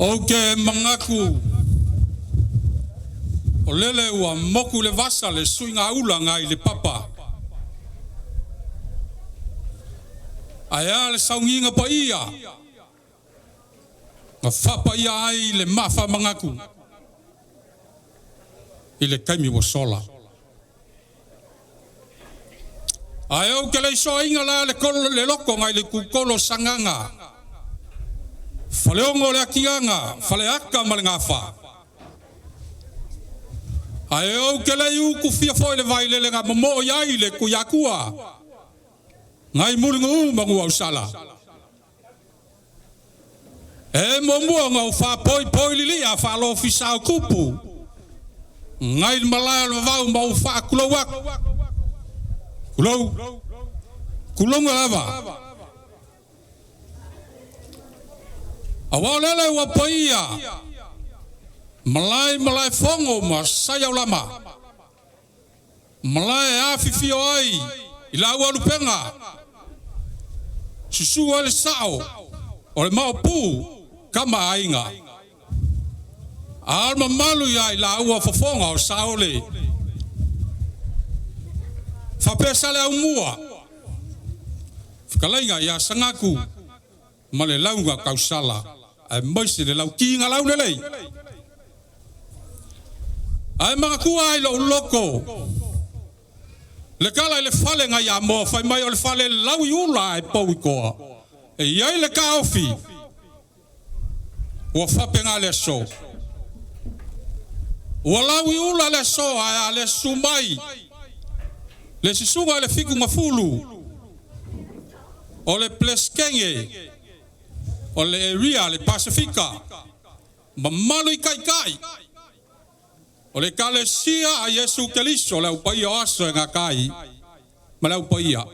Oke mangaku o lele ua moku le vasa le suinga ula ngai le papa. Aya le saunginga pa ia. Nga whapa ia ai le mafa mangaku. I le kaimi wa sola. Aya o ke le soa inga la le loko ngai le kukolo sanganga. Faleongo le akianga, faleaka ma le ngafa. Aya o ke le iu kufia foi le vai le nga momo iai le kuyakua. Ngai mulingu mangu au sala. E momo ngau fa poi lilia fa lo fisau kupu. Ngai malaya le vau mau fa kulowak. Kulong lava. Awalele wa paia. Malai fongo ma saya ulama. Malai afifio ai. Ila walu penga. Susu ole sao. Ole mau pu kama ainga. Alma malu ya ila ua fofonga o sao le. Fapesa le umua. Fikalainga ya sangaku. Male launga kausala. Ai moisi le lau kinga lau lelei. Ai mga kua ai lo loko. Le kala le fale nga ya mo fai mai o le fale lau iula ai pau ikoa. E iai le ka ofi. Ua fapenga le so. Ua lau iula le so ai le sumai. Le sisunga le fiku mafulu. O le pleskenge. O le area le Pasifika. Mamalu i kai. O le kalesia a Yesu Keliso le upai o aso e ngā kai. Ma le upai a.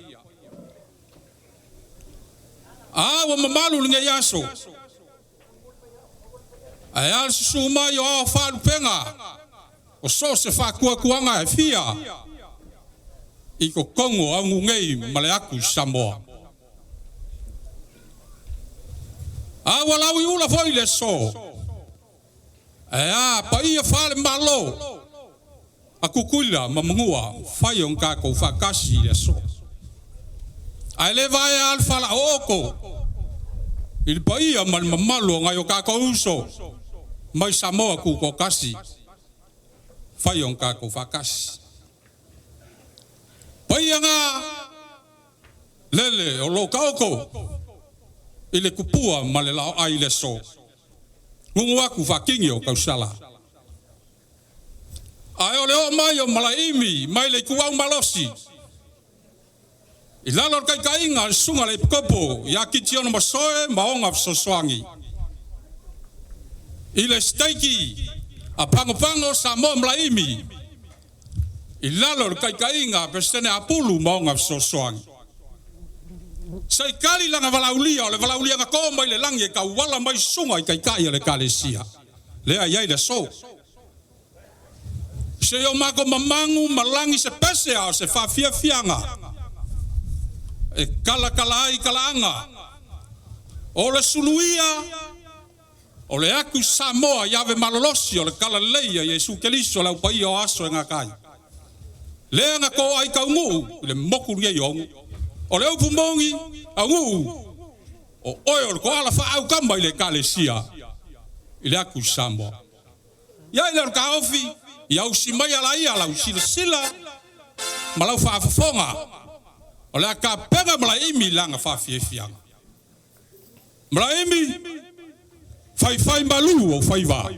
Wa mamalu linga yaso. A al susumai o a whalu penga. O so se whakua kuanga e fia. I ko kongo au ngei ma le aku Samoa. Walau iula foi le so. Pa ia fale malo. Aku kuila mamungua fai on kako fakasi le so. Ai le vai al fala oko. Il pa ia mal mamalo ngai o kako uso. Mai Samoa ku ko kasi. Fai on kako fakasi. Pa ia nga lele o lo kako. Ile kupua malela ai le so. Ngungu aku fakingi o kausala. Ai o leo mai o Malaeimi, mai le kuau malosi. Ilalo kai inga sunga le kopo, ya kiti ono masoe maonga fsoswangi. Ile steiki, a pango Samoa Malaeimi. Ilalo kai inga pestene apulu maonga fsoswangi. Sai kali langa valaulia, le valaulia nga ko mai le langi ka wala mai sunga i kai le kalesia. Le ai le so. Se yo mako mamangu malangi se pese au se Faʻafiafiaga. E kala ai kalaanga. O le suluia, o le aku Samoa yave malolosi o le kala leia Yesu Keliso le upai o aso e ngā kai. Le nga ko ai kaungu, le moku ria yongu. O le upu mongi, a ngu, o oio ko ala wha au kamba i le kalesia, i le aku Samoa. Ia i le ka ofi, i au si mai ala ia lau sila, ma lau whaafafonga, o le ka penga Malaeimi langa Faʻafiafiaga. Malaeimi, fai malu o fai va.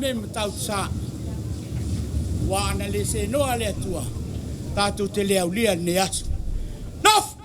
me matau sa. Wa ana le se noa le atua. Tātou te lea ulia ne asu. Nof!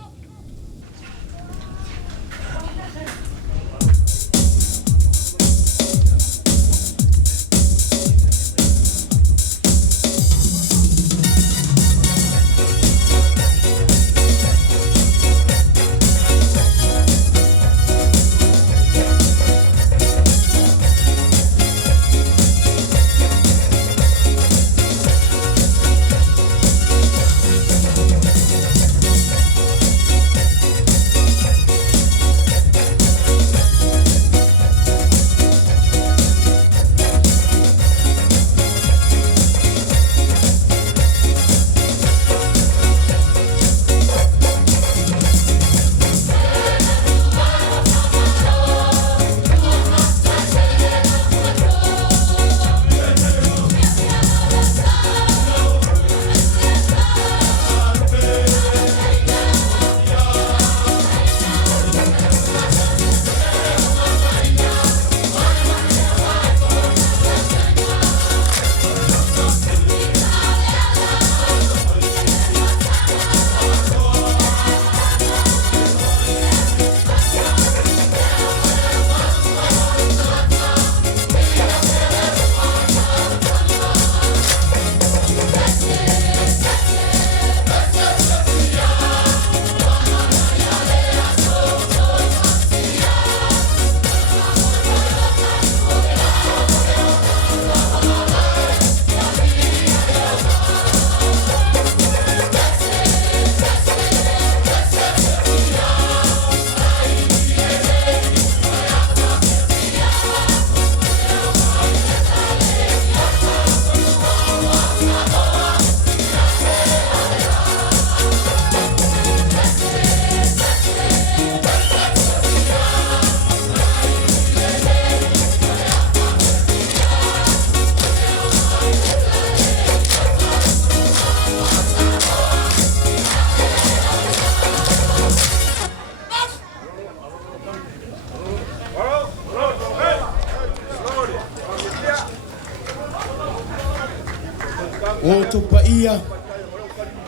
O to paia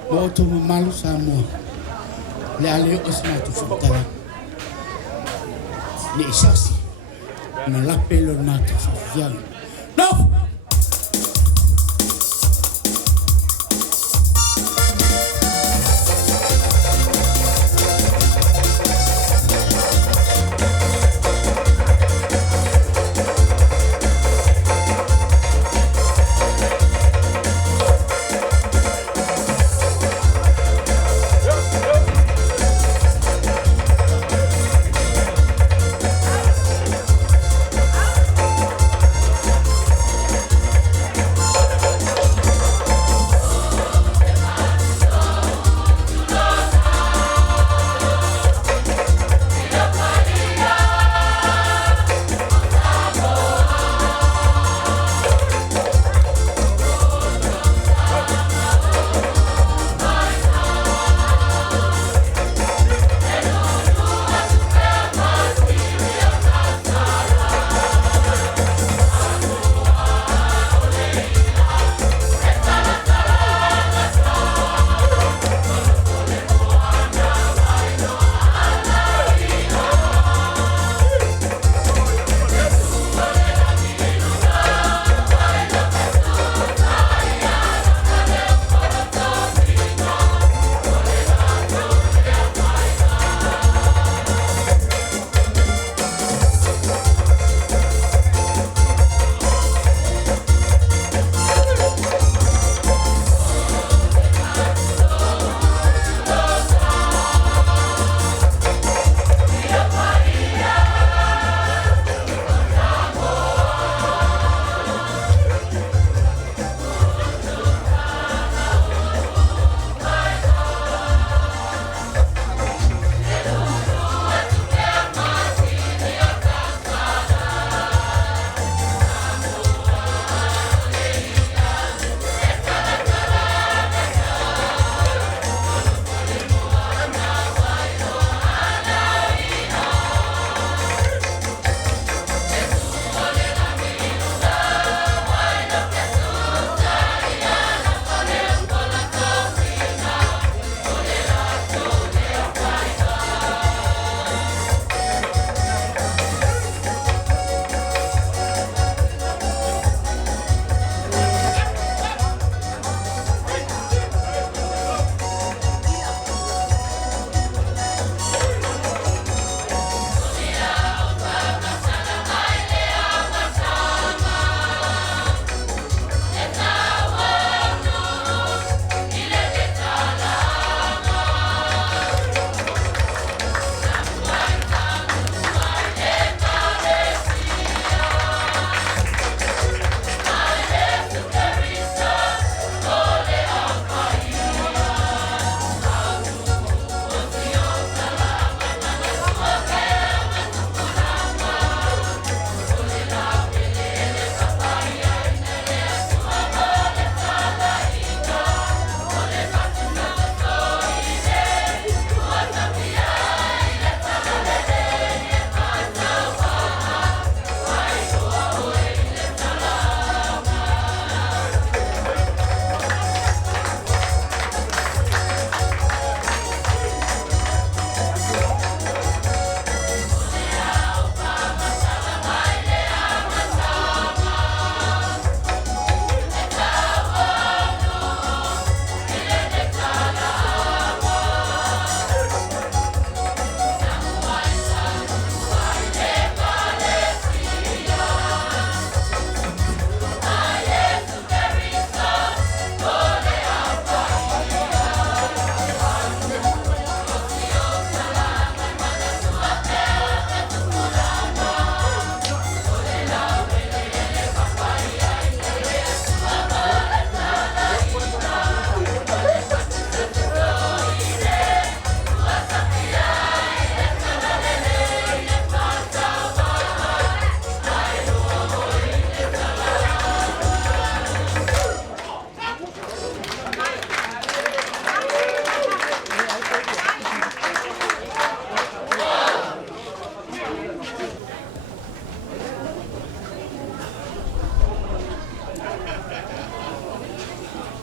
o to malu samo le ale o sna tu fatala ni isasi na la pelo na tu faʻafiafiaga no.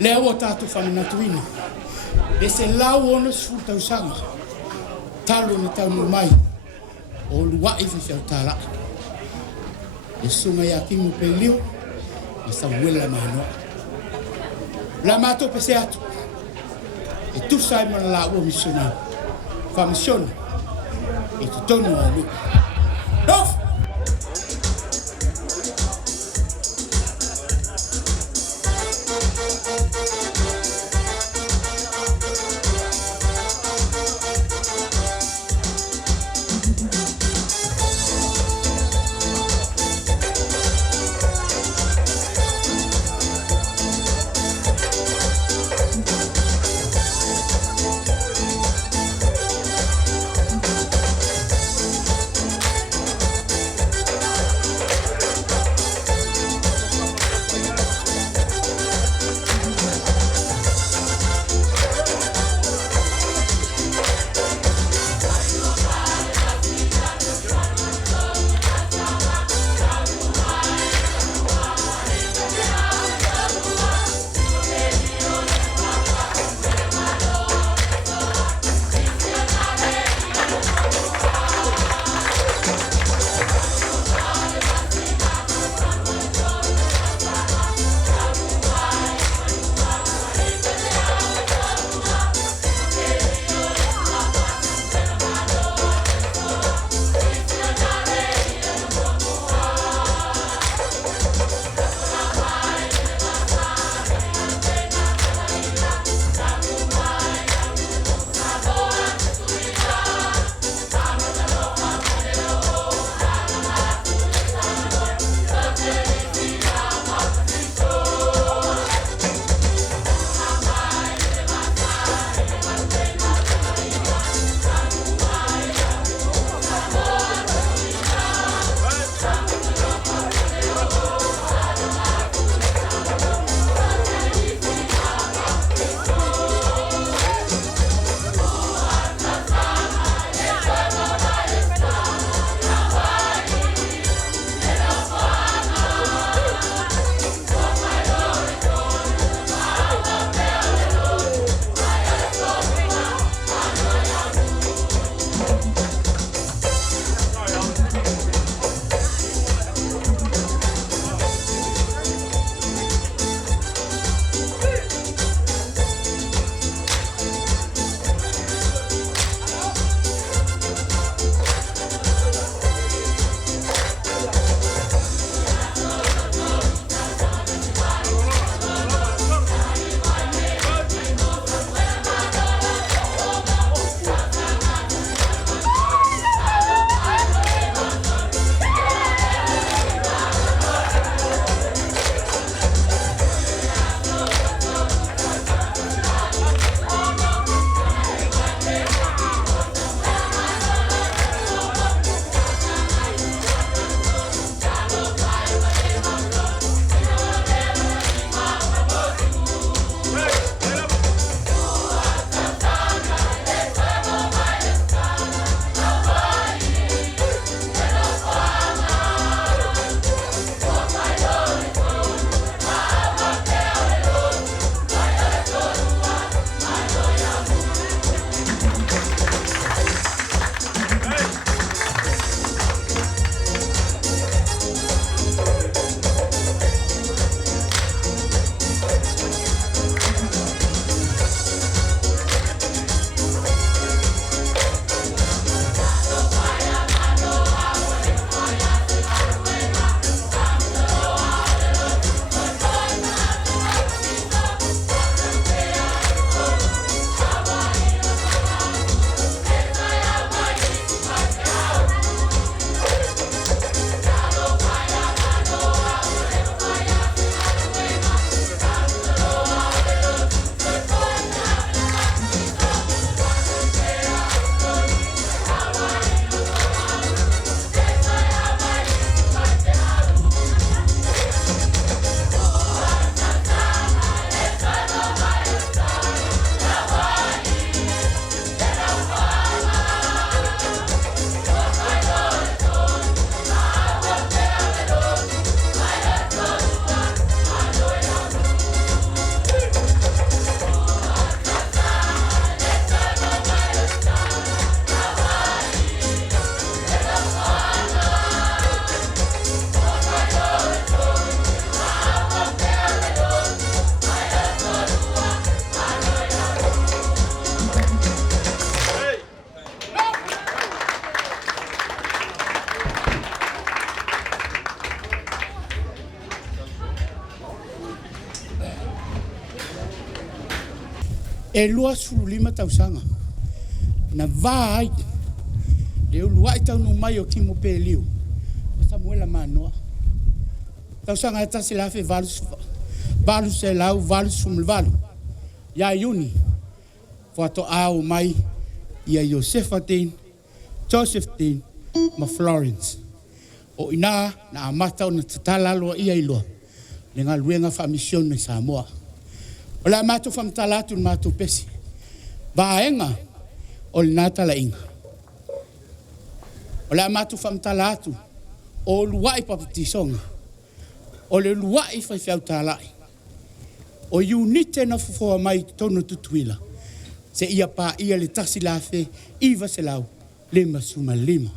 Le o tātou whananatuina. Le se lau ono sifu tausanga. Talo na taunu mai. O luwa i whiwhiau tāra. Le sunga ia kingu pe liu. Ma sa wela mahanoa. La mato pese atu. E tu sai mana la ua misiona. Fa misiona. E tu tonu au luku. Dof! e lua sulu lima tausanga na vai le lua i tau no mai o kimo pe liu Samuela manoa tausanga e tasi la fe valu se lau valu sumulvalu ya yuni foto au mai ia Josephine Josephine ma Florence o ina na amata o na tatala lo ia ilo le ngaluenga fa mission ni Samoa o la mato fam talatu mato pesi baenga o le nata la inga o la mato fam talatu o luai papatisonga o le luai fa fiautalai o unite na fo mai tono tutuila se ia pa ia le tasi lafe iva se lau lima suma lima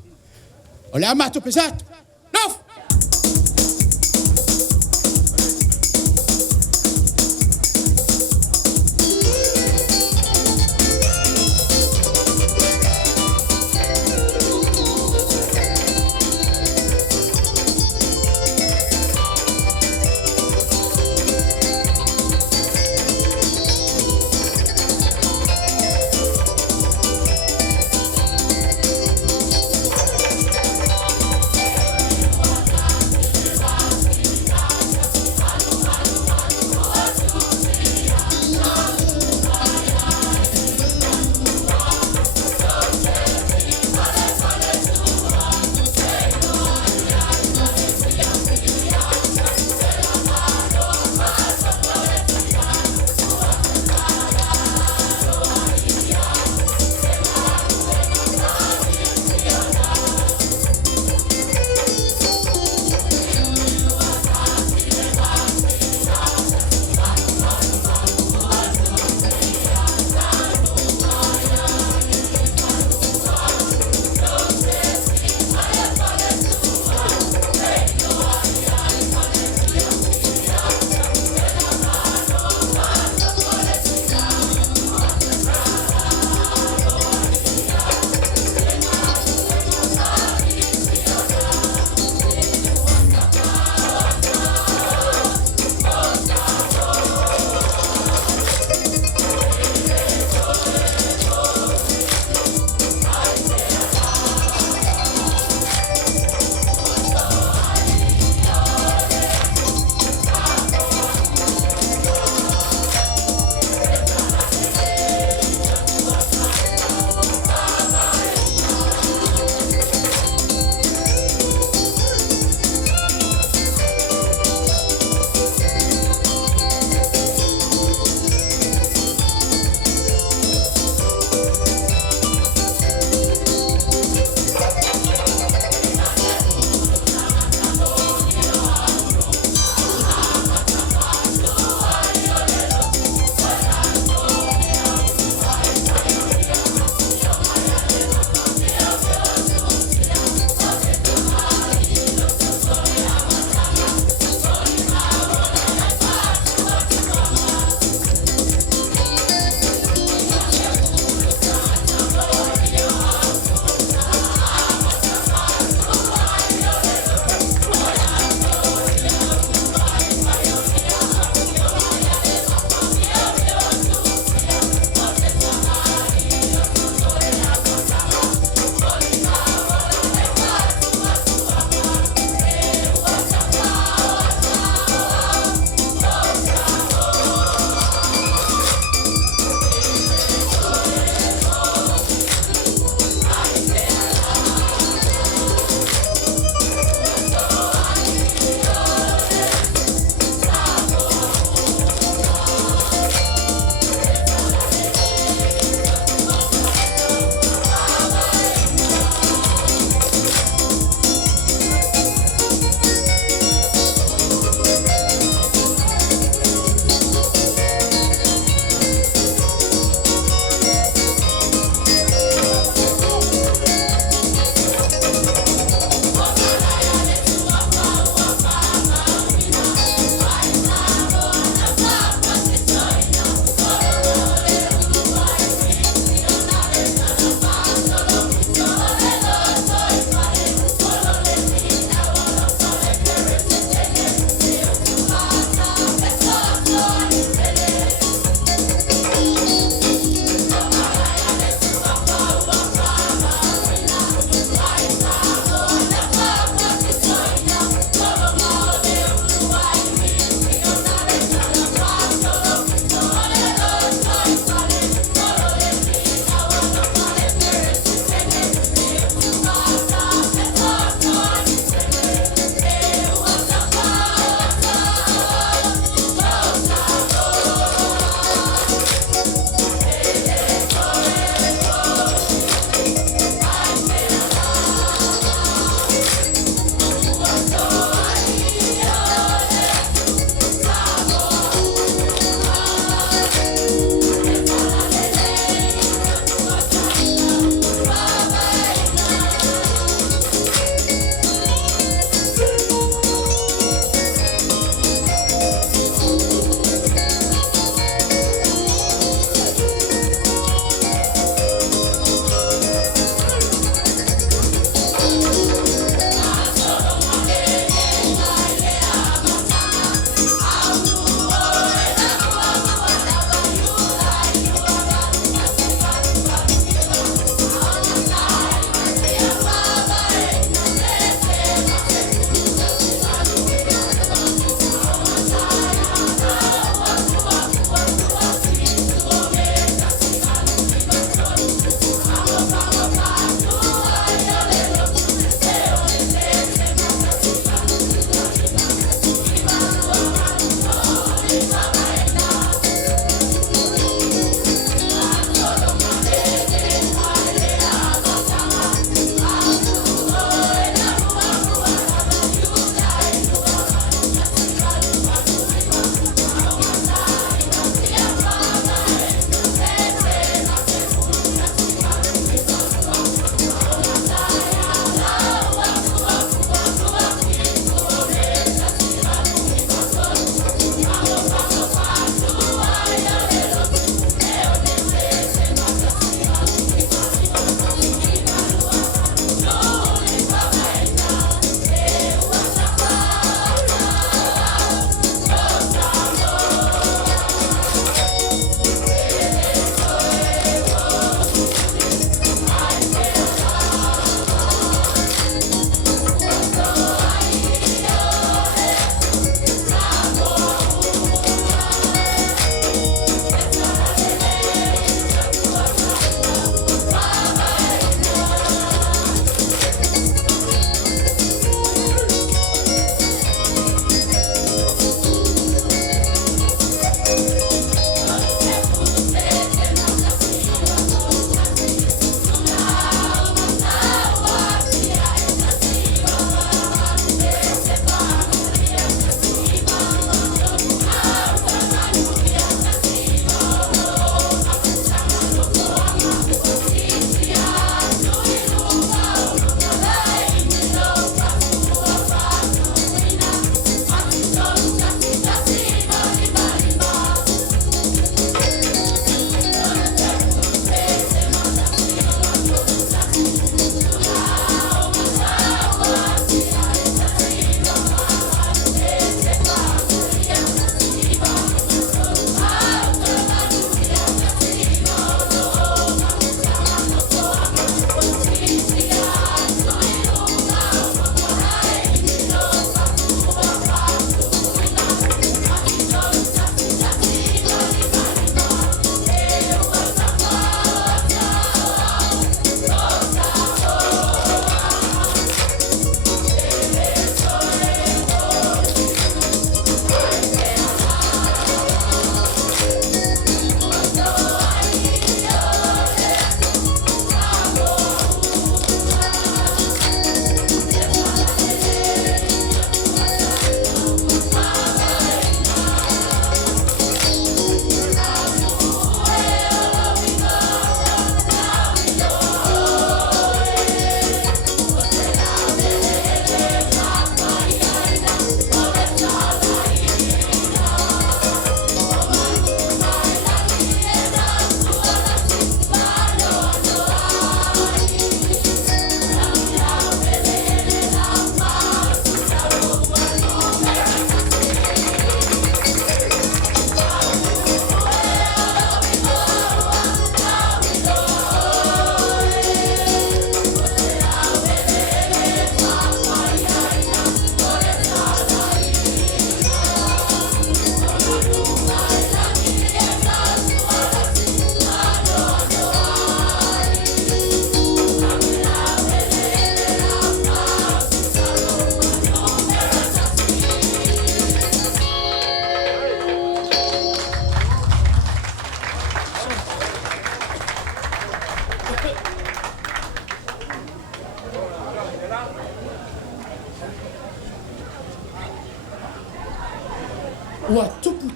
o le amato pesato no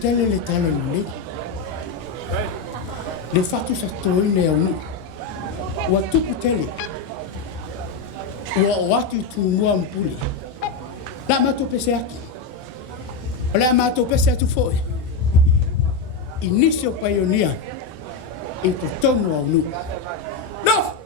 tele le tala le. Le fatu sa toine au nu. Ua tupu tele. Ua watu tu mua mpuli. La mato pese aki. La mato pese atu foi. Inicio paionia. I to tono au nu. No!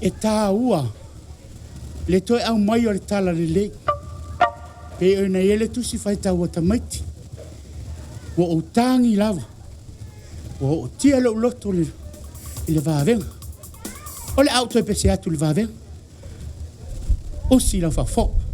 e tā ua Le toi au mai o le tala le lei. Pe o na ele tu si fai tau o tamaiti. Wa o tangi lava. Wa o tia lo loto le vavenga. O le auto e pese atu le vavenga. O si la fa fo.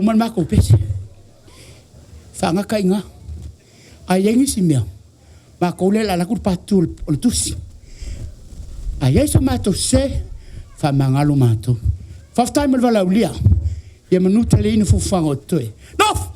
o man mako pese fanga kainga ayengi simia mako le la kur patul on tusi ayeso mato se fa mangalo mato fa time vala ulia ye manuta le inu fu fanga toe no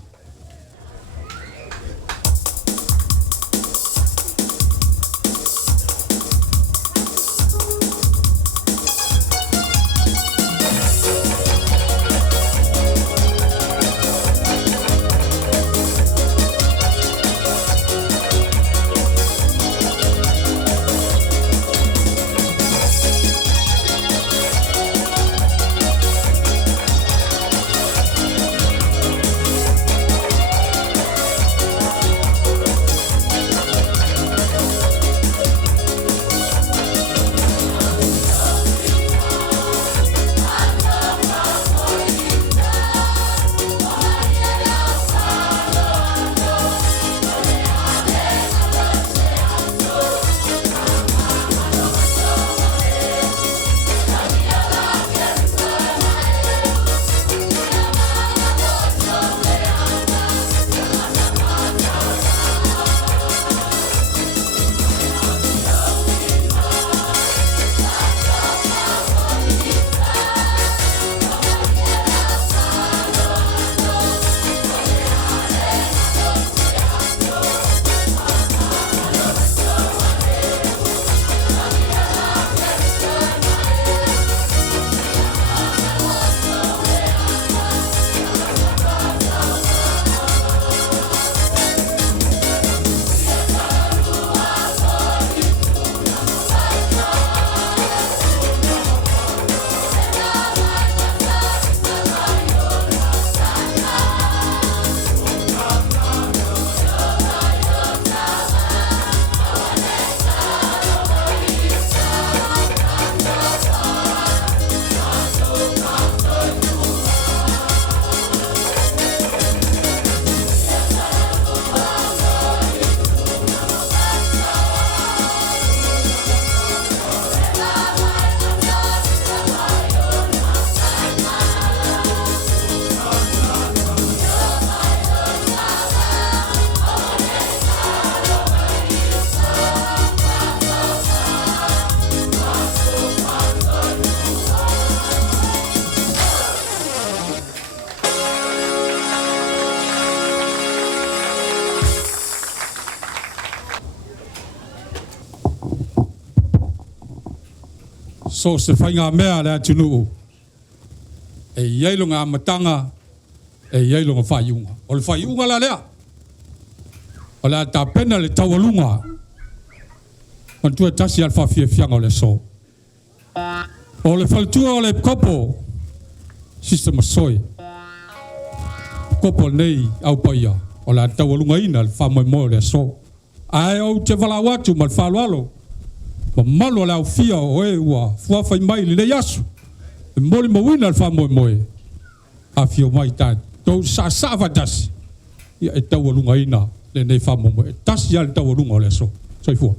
So se whainga mea rea tunu e ielo ngā matanga e ielo ngā whaiunga. O le whaiunga la lea. O le ta pena le tawalunga. Man tua tasi al Faʻafiafiaga o le so. O le whaltua o le kopo Sista Masoi. Kopo nei au paia. O le tawalunga ina le whamoemoe o le so. Ai au te walawatu ma le whalualo. Ma malo le au fia o e ua fuawhai mai le yasu. E moli mawina le whamoemoe. A fio mai tai. Tau sa watasi. Ia e tawalunga ina le nei whamoemoe. Tasi al tawalunga o le so. Soifua.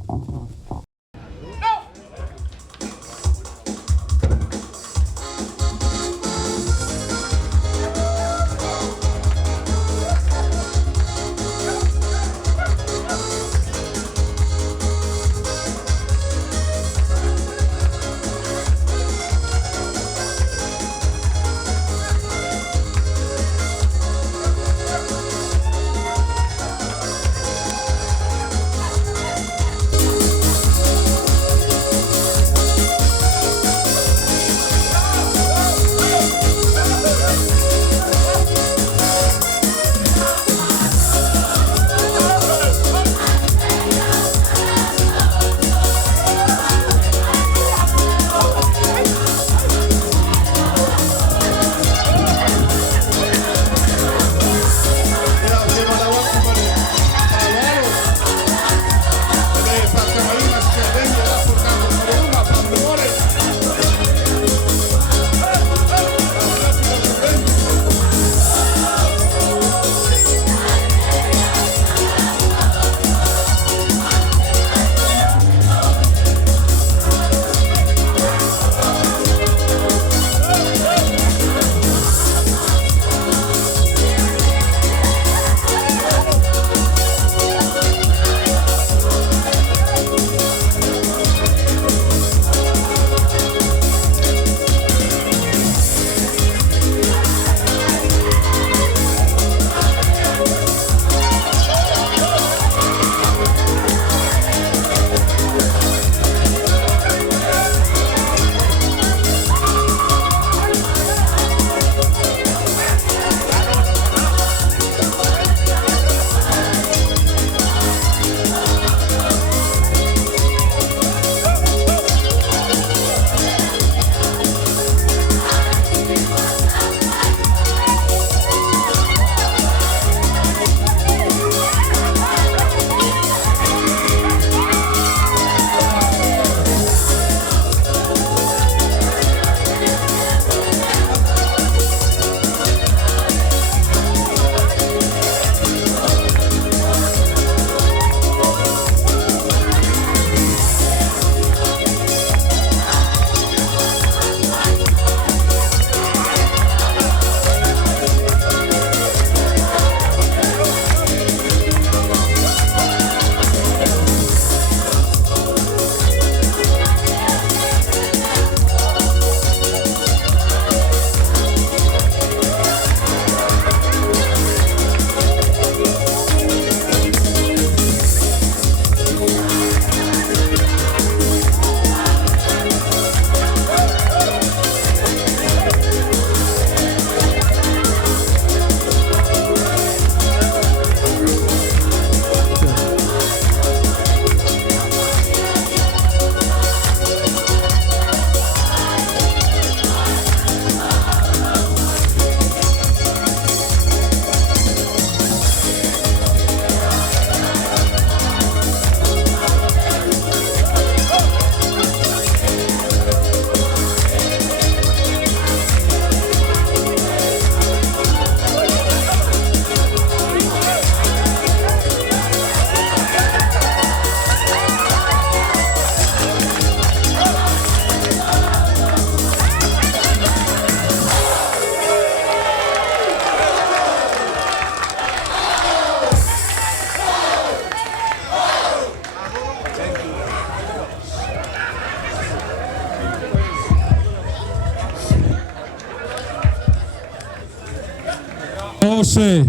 se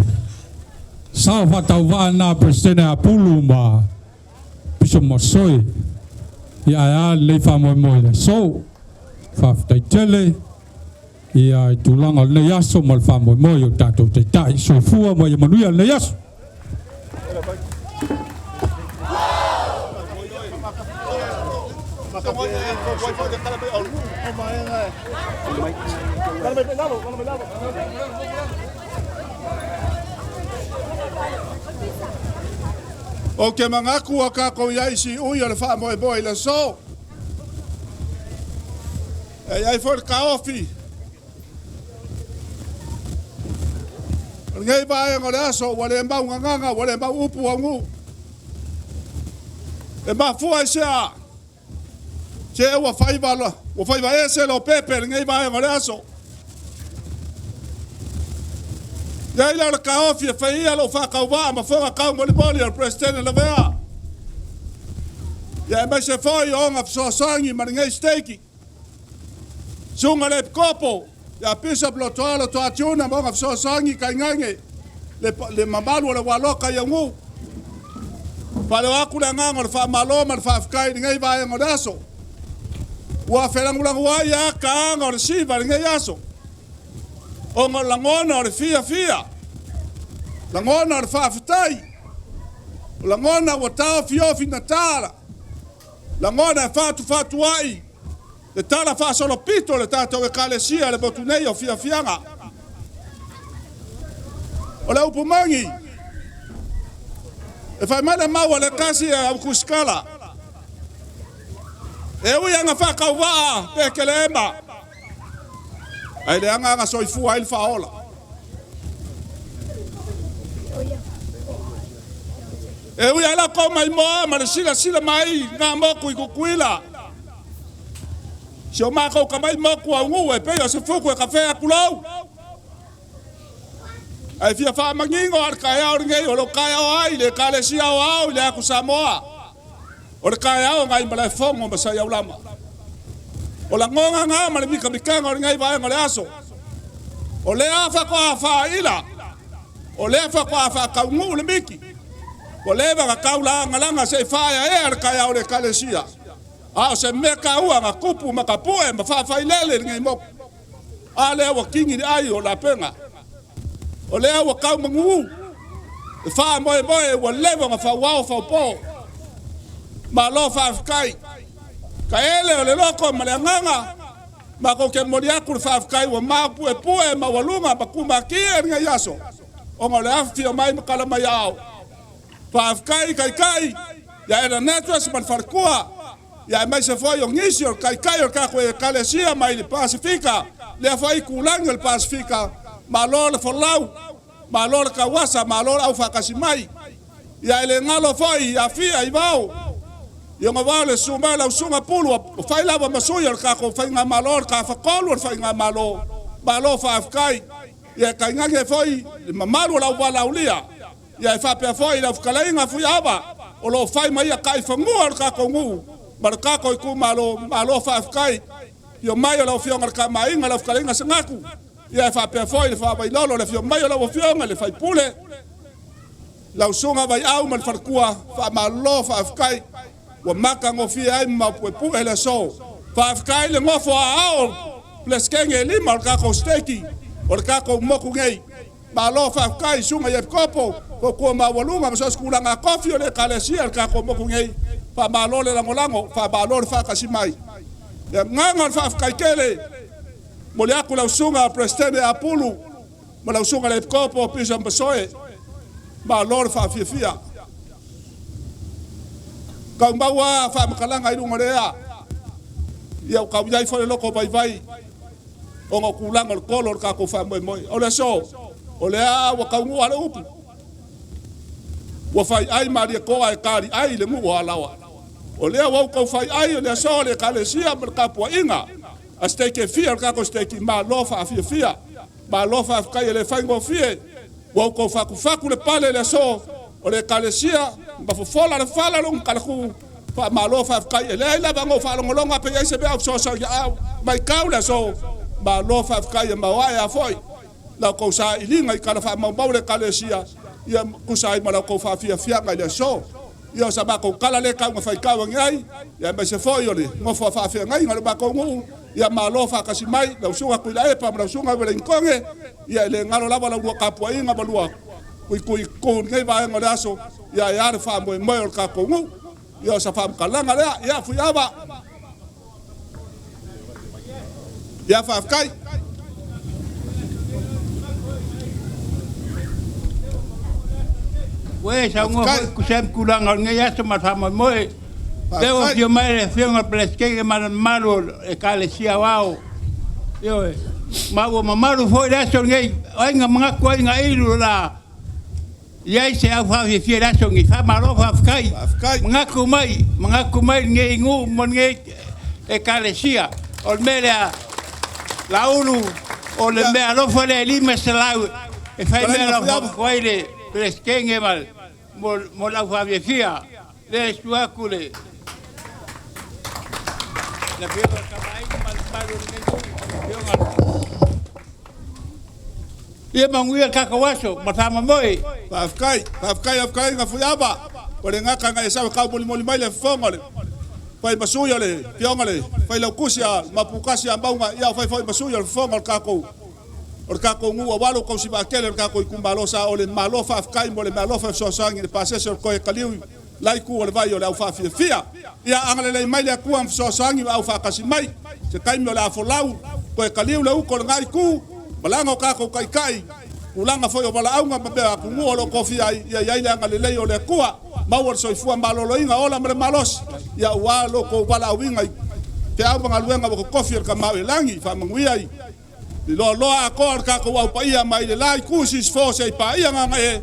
sa fatau na presene a pulu ma piso mosoi ya ya le fa mo mo so Whawhtai tele. Ia I tūlanga le yaso mal whamoi moi o tātou te tai. So fua mai a manuia le yaso. O ke mangaku a kako iai si ui o le wha moe moe le so. E iai fwoi ka ofi. Ngai bae ngore aso, wale mbau nganganga, wale mbau upu angu. E ma fua i sea. Se e wa whaiva e se lo pepe, ngai bae ngore aso. Iai lau le ka ofi e whaia lo whakau waa, ma whonga kau moli moli al presidente la vea. Iai mai se fwoi o ngā fsosangi, ma ngai steiki. Sunga le kopo. Ya pisa blotoalo to atiuna mo ngaf so sangi kai ngange le mamalu le waloka ya ngu pale waku le ngango le fa malo ma fa fkai ngai va ngo daso wa felang ulang wa ya ka ngo le siva ngai yaso o ngo langona le fia langona le fa ftai langona wa ta fio natala langona fatu ai le tala fa solo pito le tato e kalesia le botunei o Faʻafiafiaga. O le upu mangi. E fai mana maua le kasi e au kuskala. E ui anga whakau waa pe ke le ema. Ai le anga soifua il faola. E ui ala kou mai moa ma le sila mai ngā moku I kukuila. Si o mako ka mai moku a ngu e peo se fuku e ka whea kulau. Ai fia wha mangingo ar kai au ngei o lo kai au ai le ka le si au le aku Samoa. O le kai au ngai malai fongo ma sa iau lama. O la ngonga ngā ma le mika mikanga o ngai vai ngole aso. O le afa ko afa ila. O le afa ko afa ka ngu le miki. O le va ka ula ngalanga se faia e ar kai au le ka le sia. Ah, se meka ua nga kupu makapue ma fa ilele ngai mo. Ale wa kingi ai o la penga. O le wa kau mangu. E fa moe wa lewa nga fa wao fa po. Ma lo fa kai. Ka ele o le loko ma le nganga. Ma ko ke moriaku fa kai wa ma pu e ma walunga ma kuma ki ngai yaso. O nga le afi o mai makala mai au. Fa kai. Ya era netwas man farkua. Ya mai se foi o ngisi o kai o kako e kalesia mai le Pasifika le foi kulango le Pasifika ma lo le folau ma lo le kawasa ma lo au fakasimai ya ele ngalo foi ya fia I vau yo nga vale suma la suma pulu o fai lava masuya o kako fai nga malo ka fakolo fai nga malo fa afkai ya kai nga foi mamalu la wala ulia ya fa pe foi la fkalainga fuiaba o lo fai mai kai fangu o kako ngu Marka ko ku malo fa afkai yo mai lo fio ngarka mai ngala fkalinga sangaku ya fa pe foi fa bai lolo le fio mai lo fio ngale fa pule la usunga bai au mal farkua fa malo fa afkai wa maka ngo fi ai ma pu ele so fa afkai le ngofo au pleskenge li marka ko steki orka ko moku ngei malo fa afkai sunga ye kopo ko ma walunga ma so skula nga kofi le kalesia ka ko moku ngei fa malo le langolango fa malo fa kasimai ya nganga fa kai kele mo le akula usunga presidente apulu mo la usunga le kopo pisa mbasoe malo fa fia ka mbawa fa makalanga I lungorea ya ka yai fo le loko vai o ngo kulanga le kolor ka ko fa moi o le so o le a wa ka ngu ala upu wa fai ai maria ko ai kari ai le mu alawa o le wa ko fai ai le so le kalesia mer ka po inga a steke fia ka ko steke ma lo Faʻafiafia ma lo fa ka le fai ngo fie wa ko fa ku le pale le so o le kalesia ba fo fola le fala lo ka ku pa ma lo fa ka le la ba ngo fa lo longa pe se be so ya mai ka le so ma lo fa ka ma wa ya foi la ko sa ilinga I ka fa ma ba le kalesia ia kusai ma ko Faʻafiafiaga le so ia sa ba ko kala le ka fai ka ngai ia ba se foi ole mo fa Faʻafiaga ngai ngale ba ko ngu ia malo fa kasi mai la usunga kuila e pa la usunga vele inkonge ia le ngalo lava la kapua inga balua kui ko ngai va ngo daso ia fa mo o ka ko ngu ia sa fa kalanga la ia fuiava ia fa kai we sa ngo ku sem kulanga ngai asa matama moe Deo fio mai le fio ngal pleskege malo e kale sia wao. Yo mago mamaru foi daso ngai ainga mga ko ainga ilu la. Yai se au fa fio daso ngi fa malo fa kai. Mga ko mai ngai ngu mon ngai e kale sia. Ol mele la ulu o le me alo fa le lima se la e fa me la ko ile pleskege mal mo la fa fia. Le suakule la veo kamai malparo ia manguia kakawaso matama moi afkai nga fuiaba ole ngaka nga esa ka moli mai le fongole fai masuyo le piongole fai la kusia mapukasia baunga ia fai masuyo le fongol kako or kako ngu walo ko si bakele kako ikumbalo sa ole malo fa afkai mole malo fa so sangi de passe sur ko kaliu lai ku ole vai ole au Faʻafiafia ia angale le mai le ku am so sangi au fa kasi mai se kai mo la folau ko e kaliu le ko ngai ku balango ka ko kai ulanga foi o bala au nga be ku ngo lo kofi ai ia le angale le ole ku ma wor so fu ambalo lo inga ola mre malos ia wa lo ko bala winga te au nga luenga ko kofi ka ma langi fa mangui ai lo a ko ka ko au pa ia mai le lai ku si fo se pa ia nga e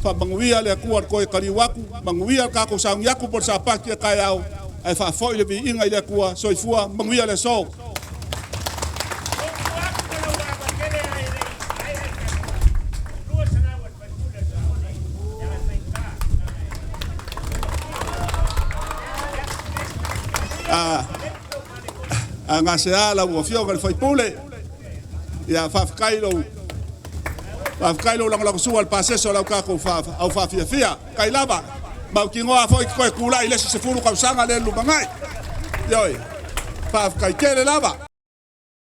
fa manguia le kuar ko e kariwaku manguia ka ko sang yaku por sa pa ki ka au ai fa foi le bi inga le kua soifua manguia le so nga se ala wo fio ka foi pule ya fa kailo Kailo lang lang sual paseso lang kako au Faʻafiafia kai lava mau kingoa foi ko kula ile se fulu ka sanga le lumangai yoi fa kai kele lava